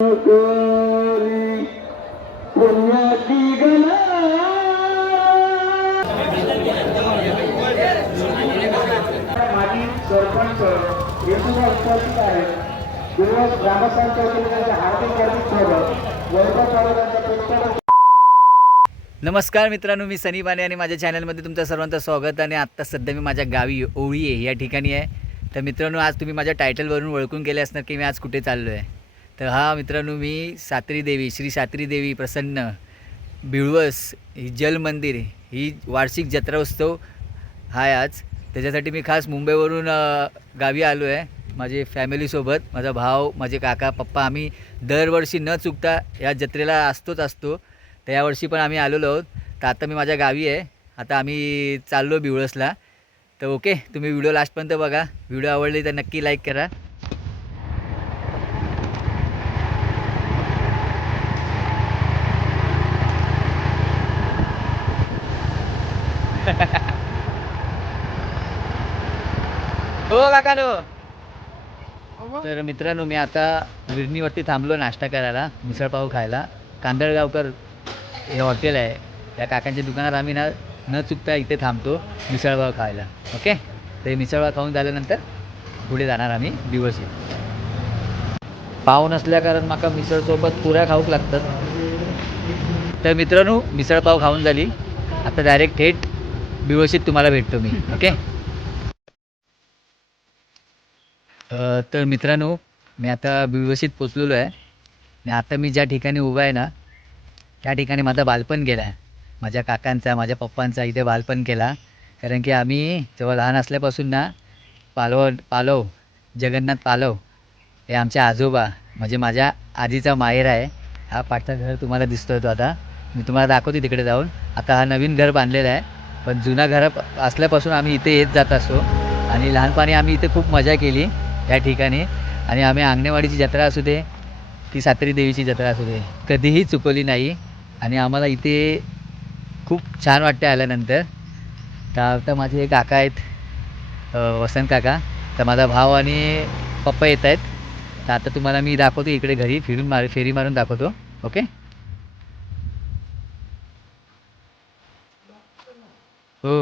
करी पुण्याची गणा. माजी सरपंच येथून उपस्थित आहेत दिवस ग्रामपंचायतीच्या हार्दिक हार्दिक स्वागत. वैभव साहेबांच्या पुस्तक नमस्कार मित्रांनो मी सनी बाने आणि माझ्या चॅनलमध्ये तुमचं सर्वांचं स्वागत आणि आत्ता सध्या मी माझ्या गावी ओळी आहे या ठिकाणी आहे. तर मित्रांनो आज तुम्ही माझ्या टायटलवरून ओळखून गेले असणार की मी आज कुठे चाललो आहे तर हा मित्रांनो मी सात्री देवी श्री सात्री देवी प्रसन्न बिळवस ही जल मंदिर ही वार्षिक जत्रा उत्सव आहे आज. त्याच्यासाठी मी खास मुंबईवरून गावी आलो आहे माझे फॅमिलीसोबत माझा भाव माझे काका पप्पा आम्ही दरवर्षी न चुकता या जत्रेला असतोच असतो. तर यावर्षी पण आम्ही आलेलो आहोत. तर आता मी माझ्या गावी आहे. आता आम्ही चाललो बिवळसला तर ओके तुम्ही व्हिडिओ लास्टपर्यंत बघा. व्हिडिओ आवडली तर नक्की लाईक करा. हो काकानो तर मित्रांनो मी आता विरणीवरती थांबलो नाश्ता करायला मिसळपाव खायला. कांदळगावकर हे हॉटेल आहे. त्या काकांच्या दुकानात आम्ही ना न चुकता इथे थांबतो मिसळपाव खायला. ओके? ते मिसळपाव खाऊन झाल्यानंतर पुढे जाणार आम्ही दिवस पाव नसल्या कारण माका मिसळसोबत पुऱ्या खाऊक लागतात. तर मित्रांनो मिसळपाव खाऊन झाली. आता डायरेक्ट थेट व्यवस्थित तुम्हाला भेटतो मी. ओके? तर मित्रांनो मी आता व्यवस्थित पोचलेलो आहे. आणि आता मी ज्या ठिकाणी उभा आहे ना त्या ठिकाणी माझा बालपण गेला आहे. माझ्या काकांचा माझ्या पप्पांचा इथे बालपण केला. कारण की आम्ही जेव्हा लहान असल्यापासून ना पालव पालव जगन्नाथ पालव हे आमच्या आजोबा म्हणजे माझ्या आजीचा माहेर आहे. हा पाठचा घर तुम्हाला दिसतोय तो आता. मी तुम्हाला दाखवते तिकडे जाऊन. आता हा नवीन घर बांधलेला आहे. पण जुना घर असल्यापासून आम्ही इथे येत जात असतो. आणि लहानपणी आम्ही इथे खूप मजा केली. या ठिकाणी. आणि आम्ही अंगणेवाडीची जत्रा असू दे ती सात्री देवीची जत्रा असू दे कधीही चुकवली नाही. आणि आम्हाला इथे खूप छान वाटते आल्यानंतर. तर आता माझे काका आहेत वसंत काका. तर माझा भाव आणि पप्पा येत आहेत. तर आता तुम्हाला मी दाखवतो इकडे घरी फिरून मार फेरी मारून दाखवतो. ओके? हो.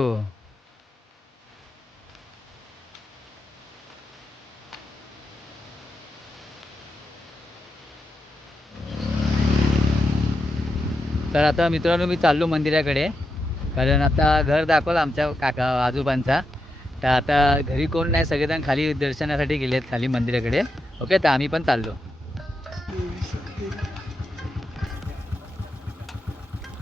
तर आता मित्रांनो मी चाललो मंदिराकडे. कारण आता घर दाखवलं आमच्या काका आजोबांचा. तर आता घरी कोण नाही सगळेजण खाली दर्शनासाठी गेले आहेत खाली मंदिराकडे. ओके तर आम्ही पण चाललो.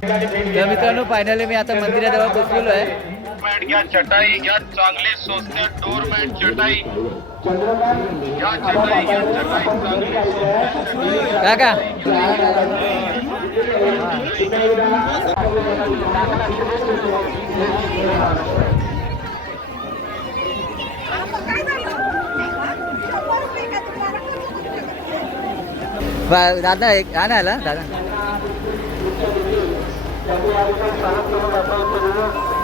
तर मित्रांनो फायनली मी आता मंदिराजवळ पोचलेलो आहे. मॅट घ्या चटाई घ्या चांगली स्वस्त डोर मॅट चटाई. घ्या चटाई घ्या चटाई चांगली स्वस्त काका. दादा एक हा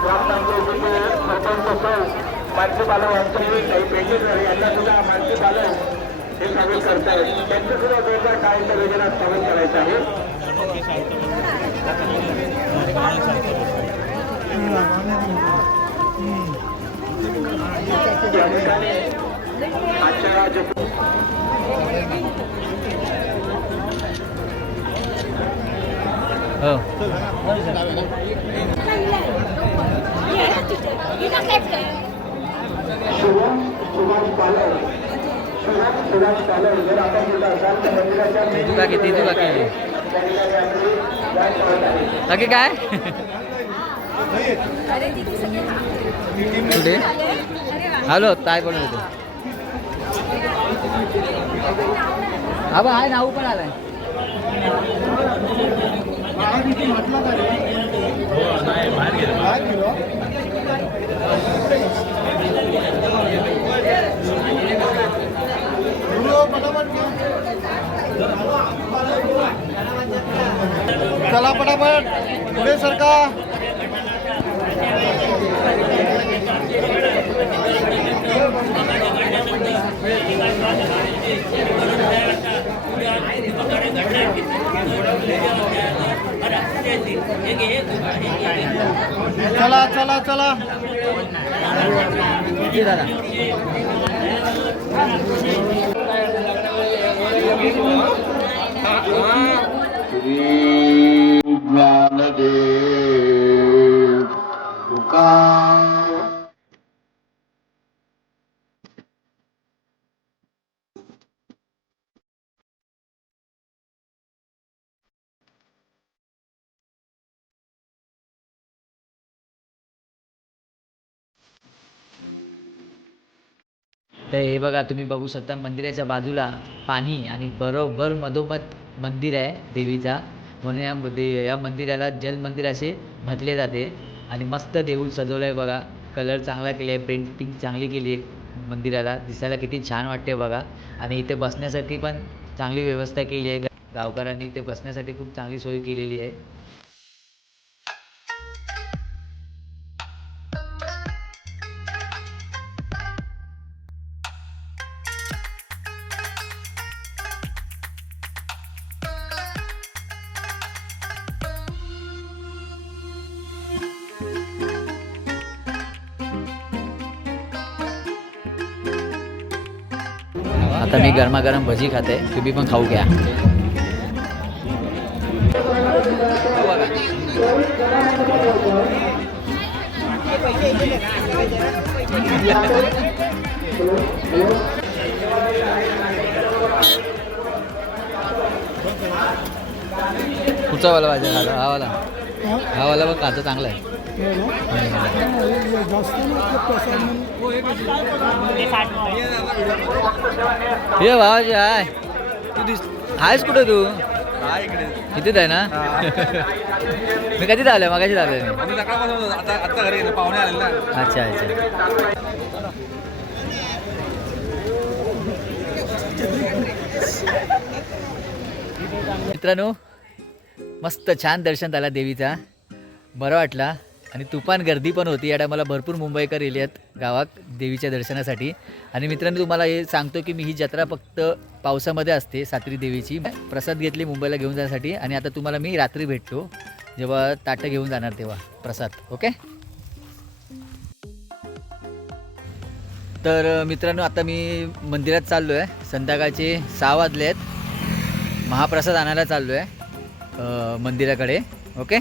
ना आला दादा मानसी पालव यांचे काही पेशंट यांना सुद्धा मानसी पालव हे सामील करतायत त्यांचं सुद्धा जोरदार काळीच्या योजनात सामील करायचं आहे या ठिकाणी आजच्या जे हो. शुभम सुभाष शुभम सुभाष जर आपण असाल तर मंदिराच्या तू किती तुला किती बाकी काय? कुठे? हॅलो काय पण होतो. हा बा आहे नाऊ पण आलाय. चला पटापट. पुढे सरका. चला चला चला. किती दादा ज्ञानदेव तर हे बघा तुम्ही बघू शकता मंदिराच्या बाजूला पाणी आणि बरोबर मधोमध मंदिर आहे देवीचा. म्हणून या दे या मंदिराला जल मंदिर असे म्हटले जाते. आणि मस्त देऊळ सजवलं आहे बघा. कलर चांगला केले आहे पेंटिंग चांगली केली आहे मंदिराला. दिसायला किती छान वाटते बघा. आणि इथे बसण्यासाठी पण चांगली व्यवस्था केली आहे. गावकऱ्यांनी इथे बसण्यासाठी खूप चांगली सोय केलेली आहे. आता मी गरमागरम भजी खाते तुम्ही पण खाऊ घ्या. कुठचा वाला पाहिजे हा वाला हा वाला बघ काचा चांगला आहे. ये भावाजी हाय. तू दिस आहेस कुठं तू? इथेच आहे ना? मी कधी आलोय मगाशी आलोय मी. अच्छा अच्छा. मित्रांनो मस्त छान दर्शन झाला देवीचा बरं वाटला. आणि तुफान गर्दी पण होती. या टायमाला भरपूर मुंबईकर येले आहेत गावात देवीच्या दर्शनासाठी. आणि मित्रांनो तुम्हाला हे सांगतो की मी ही जत्रा फक्त पावसामध्ये असते सात्री देवीची. प्रसाद घेतली मुंबईला घेऊन जाण्यासाठी आणि आता तुम्हाला मी रात्री भेटतो. जेव्हा ताटं घेऊन जाणार तेव्हा प्रसाद. ओके? तर मित्रांनो आता मी मंदिरात चाललो आहे संध्याकाळचे सहा वाजले आहेत महाप्रसाद आणायला चाललो आहे मंदिराकडे. ओके?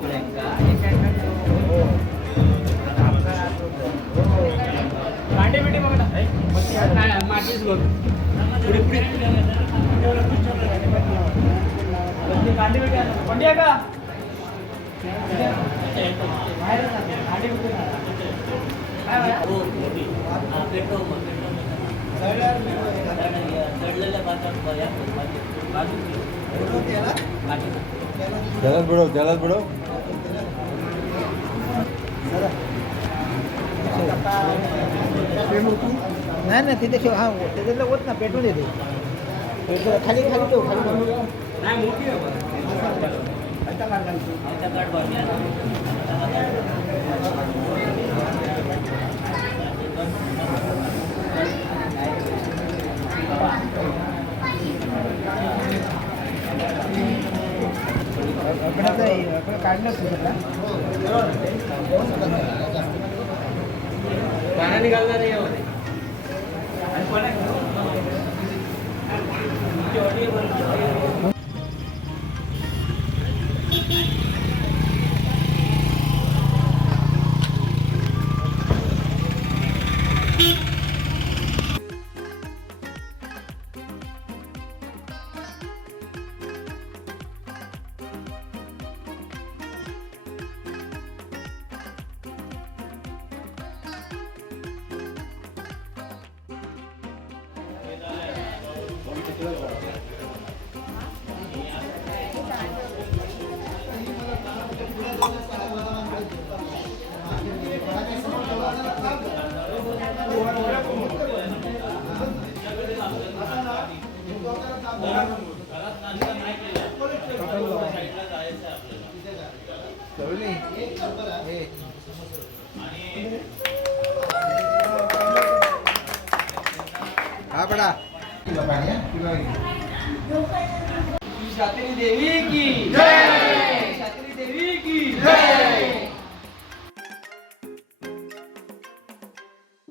हां जलात बुडव त्यालाच बुडव. नाही ना तिथे ठेव. हा त्याच्यातलं होत ना पेटून येते. खाली खाली खाली ठेव खाली ठेव. गाणं निघाला नाही यामध्ये. आणि हा पडा. देवी की. जय. देवी की. जय.